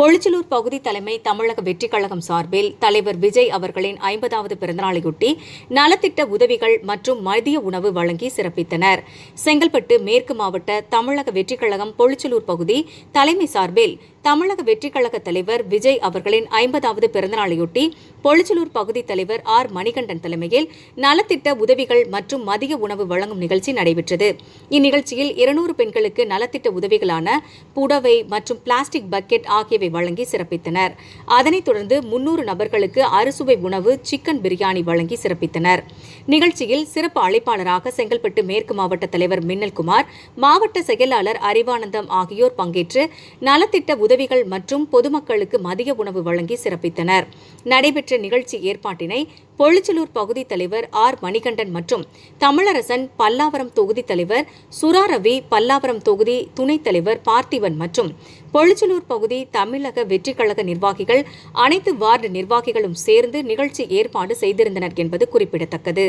பொழிச்சலூர் பகுதி தலைமை தமிழக வெற்றிக் கழகம் சார்பில் தலைவர் விஜய் அவர்களின் ஐம்பதாவது பிறந்தநாளையொட்டி நலத்திட்ட உதவிகள் மற்றும் மதிய உணவு வழங்கி சிறப்பித்தனர். செங்கல்பட்டு மேற்கு மாவட்ட தமிழக வெற்றிக் கழகம் பொழிச்சலூர் பகுதி தலைமை சார்பில் தமிழக வெற்றிக் கழக தலைவர் விஜய் அவர்களின் ஐம்பதாவது பிறந்தநாளையொட்டி பொழிச்சலூர் பகுதி தலைவர் ஆர் மணிகண்டன் தலைமையில் நலத்திட்ட உதவிகள் மற்றும் மதிய உணவு வழங்கும் நிகழ்ச்சி நடைபெற்றது. இந்நிகழ்ச்சியில் இருநூறு பெண்களுக்கு நலத்திட்ட உதவிகளான புடவை மற்றும் பிளாஸ்டிக் பக்கெட் ஆகியவை வழங்கி சிறப்பித்தனர். அதனைத் தொடர்ந்து முன்னூறு நபர்களுக்கு அறுசுவை உணவு சிக்கன் பிரியாணி வழங்கி சிறப்பித்தனர். நிகழ்ச்சியில் சிறப்பு அழைப்பாளராக செங்கல்பட்டு மேற்கு மாவட்ட தலைவர் மின்னல்குமார் மாவட்ட செயலாளர் அறிவானந்தம் ஆகியோர் பங்கேற்று நலத்திட்ட உதவிகள் மற்றும் பொதுமக்களுக்கு மதிய உணவு வழங்கி சிறப்பித்தனர். நடைபெற்ற நிகழ்ச்சி ஏற்பாட்டினை பொள்ளிச்சலூர் பகுதி தலைவர் ஆர். மணிகண்டன் மற்றும் தமிழரசன் பல்லாவரம் தொகுதி தலைவர் சுராரவி பல்லாவரம் தொகுதி துணைத் தலைவர் பார்த்திபன் மற்றும் பொள்ளிச்சலூர் பகுதி தமிழக வெற்றிக் கழக நிர்வாகிகள் அனைத்து வார்டு நிர்வாகிகளும் சேர்ந்து நிகழ்ச்சி ஏற்பாடு செய்திருந்தனர் என்பது குறிப்பிடத்தக்கது.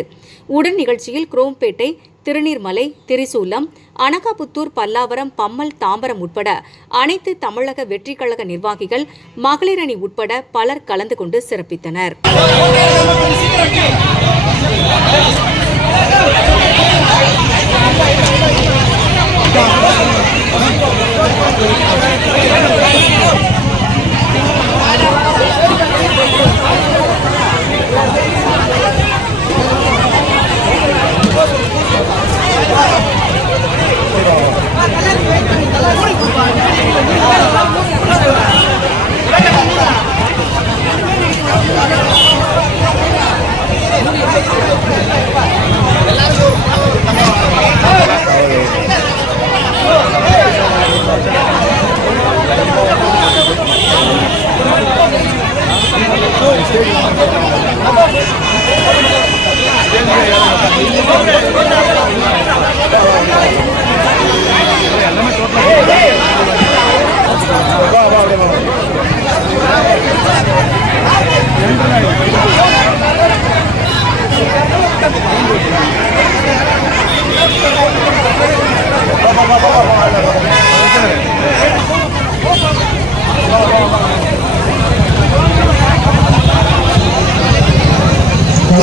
உடன் நிகழ்ச்சியில் குரோம்பேட்டை திருநீர்மலை திரிசூலம் அனகாபுத்தூர் பல்லாவரம் பம்மல் தாம்பரம் உட்பட அனைத்து தமிழக வெற்றிக் கழக நிர்வாகிகள் மகளிரணி உட்பட பலர் கலந்து கொண்டு சிறப்பித்தனர்.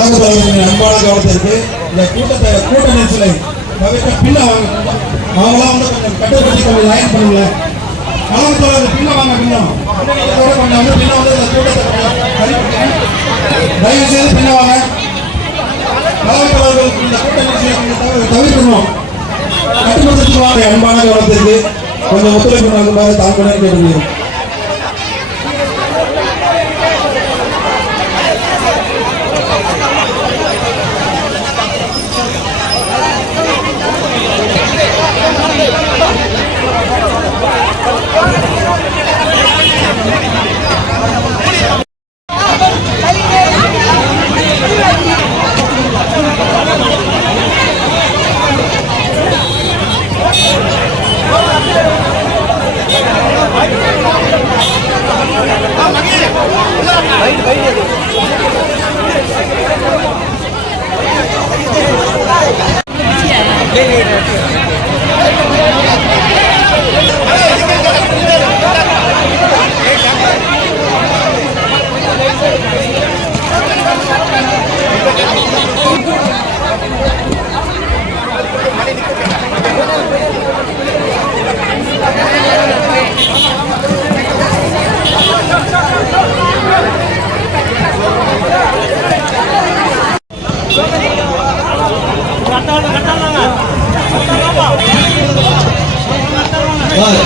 கழக தலைவரின் அன்பான கவனத்திற்கு இந்த கூட்டத்தை கூட்ட நெரிசலை தவிர்க்க பின்ன வாங்க. அவங்களாம் வந்து கொஞ்சம் கட்டுப்படுத்தி கொஞ்சம் லைன் பண்ணுங்க பின்ன. வாங்க கொஞ்சம் வந்து பின்ன வந்து இந்த கூட்டத்தை தயவு செய்து பின்ன வாங்க. இந்த கூட்ட நெரிசலை தவிர்க்கணும். கட்டுப்படுத்தி வாங்க அன்பான கவனத்திற்கு. கொஞ்சம் ஒத்துழைப்பு நடக்குமாறு தாக்குதல் கேட்டுக்கிறேன்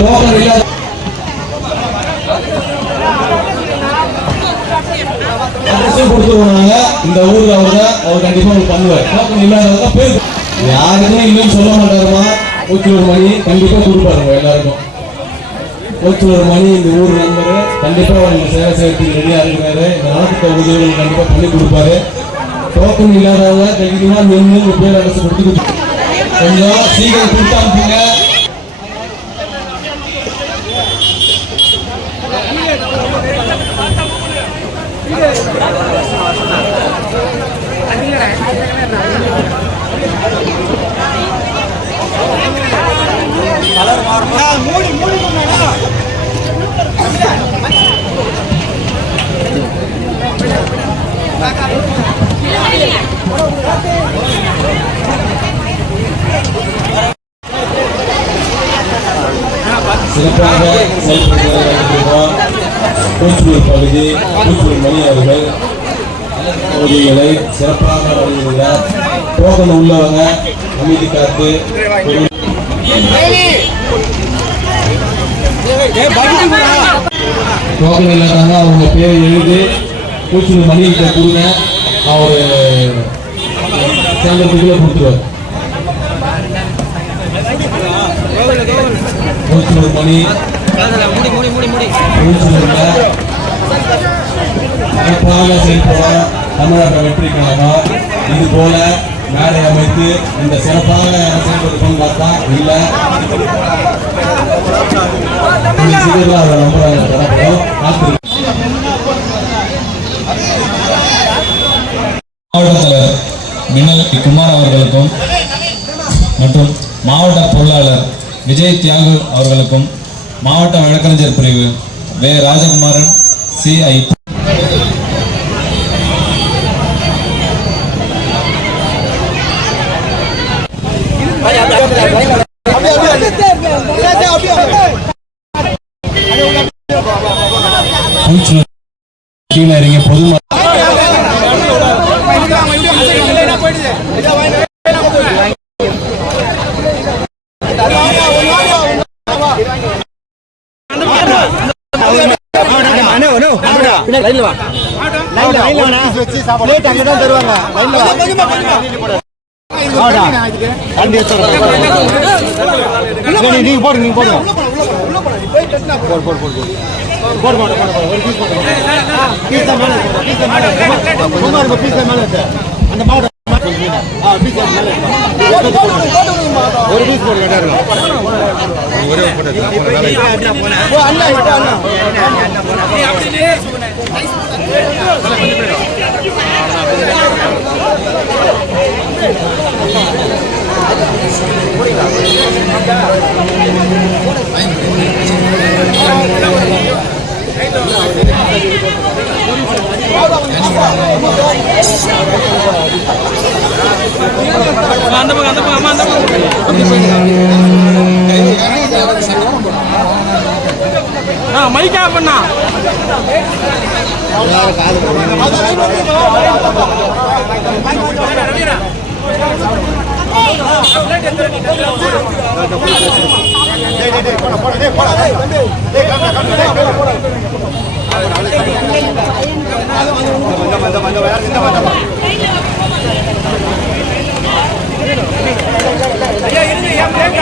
டோக்கன் இல்லாத அட்ரஸும் கொடுத்துருவாங்க இந்த ஊர்ல அவங்க அவர் கண்டிப்பா உங்களுக்கு பண்ணுவார். டோக்கன் இல்லாதவங்க பேர் யாருக்குமே இல்லைன்னு சொல்ல மாட்டாருமா. மூச்சூர் மணி கண்டிப்பா கொடுப்பாருங்க எல்லாருக்கும். மூச்சூர் மணி இந்த ஊர் நண்பர் கண்டிப்பா உங்களுக்கு சேவை செய்யறதுக்கு ரெடியா இருக்கிறாரு. இந்த நலத்திட்ட உதவிகள் கண்டிப்பா பண்ணி கொடுப்பாரு. டோக்கன் இல்லாதவங்க கண்டிப்பா நின்று உங்க பேர் அட்ரஸ் கொடுத்து கொஞ்சம் சீக்கிரம் கொடுத்தாங்க. மூடி சிறப்பாக செயல்படுகிறார் பகுதி கூச்சூர் மணி அவர்கள் பகுதிகளை சிறப்பாக வழங்குகிறார் டோக்கன் உள்ளவங்க அமைதி காத்து டோக்கன் இல்லாதவங்க அவங்க பேர் எழுதி கூச்சூர் மணி கிட்ட கொடுங்க அவர் சேர்ந்ததுக்குள்ள கொடுத்துருவார் கூச்சூர் மணி. சிறப்பாக செயல்பட தமிழக வெற்றி கழகம் இது போல மேடை அமைத்து இந்த சிறப்பாக செயல்படுத்தணும் பார்த்தா இல்லை. அதை ரொம்ப காத்திருக்கோம் மாவட்ட தலைவர் மின்னல் குமார் அவர்களுக்கும் மற்றும் மாவட்ட பொருளாளர் விஜய் தியாகு அவர்களுக்கும் மாவட்ட வழக்கறிஞர் பிரிவு வே. ராஜகுமாரன் சிஐ கீழே இறங்கி பொதுமக்கள் நீங்க போடுங்க நீங்க போடுங்க போடு போடு போடு போடு போடு போடு போடு ஒரு பீஸ் போடு பீஸ் தான் பீஸ் தான் சும்மா பீஸ் தான் அந்த ஆ பீஸ் தான் ஒரு பீஸ் போடு கேட்டா இருக்கும் ஒரே போட்டு ஐயா இருங்க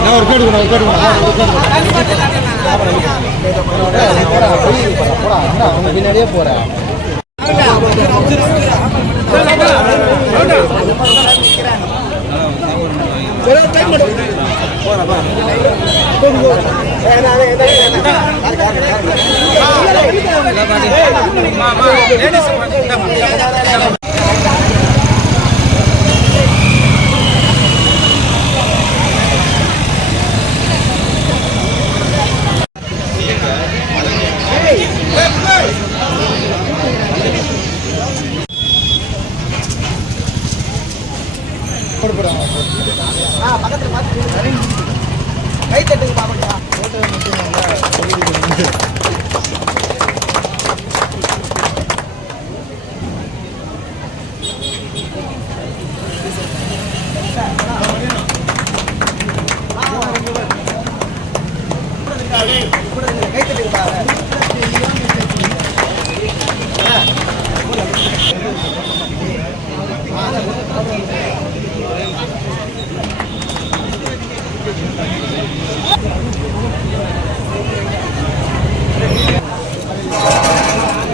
நான் ஒரு கோடி ஒரு கோடி அவங்க பின்னாடியே போறேன் போறேன். போட்டு போடுறாங்க ஆ பக்கத்தில் பார்த்து கை தட்டுங்க பார்க்கணுமா ஃபோட்டோ கூட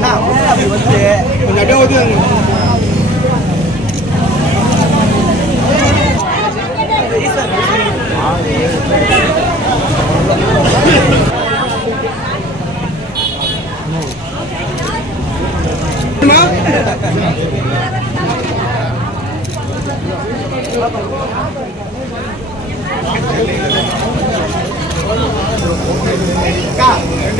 சாப்பாடு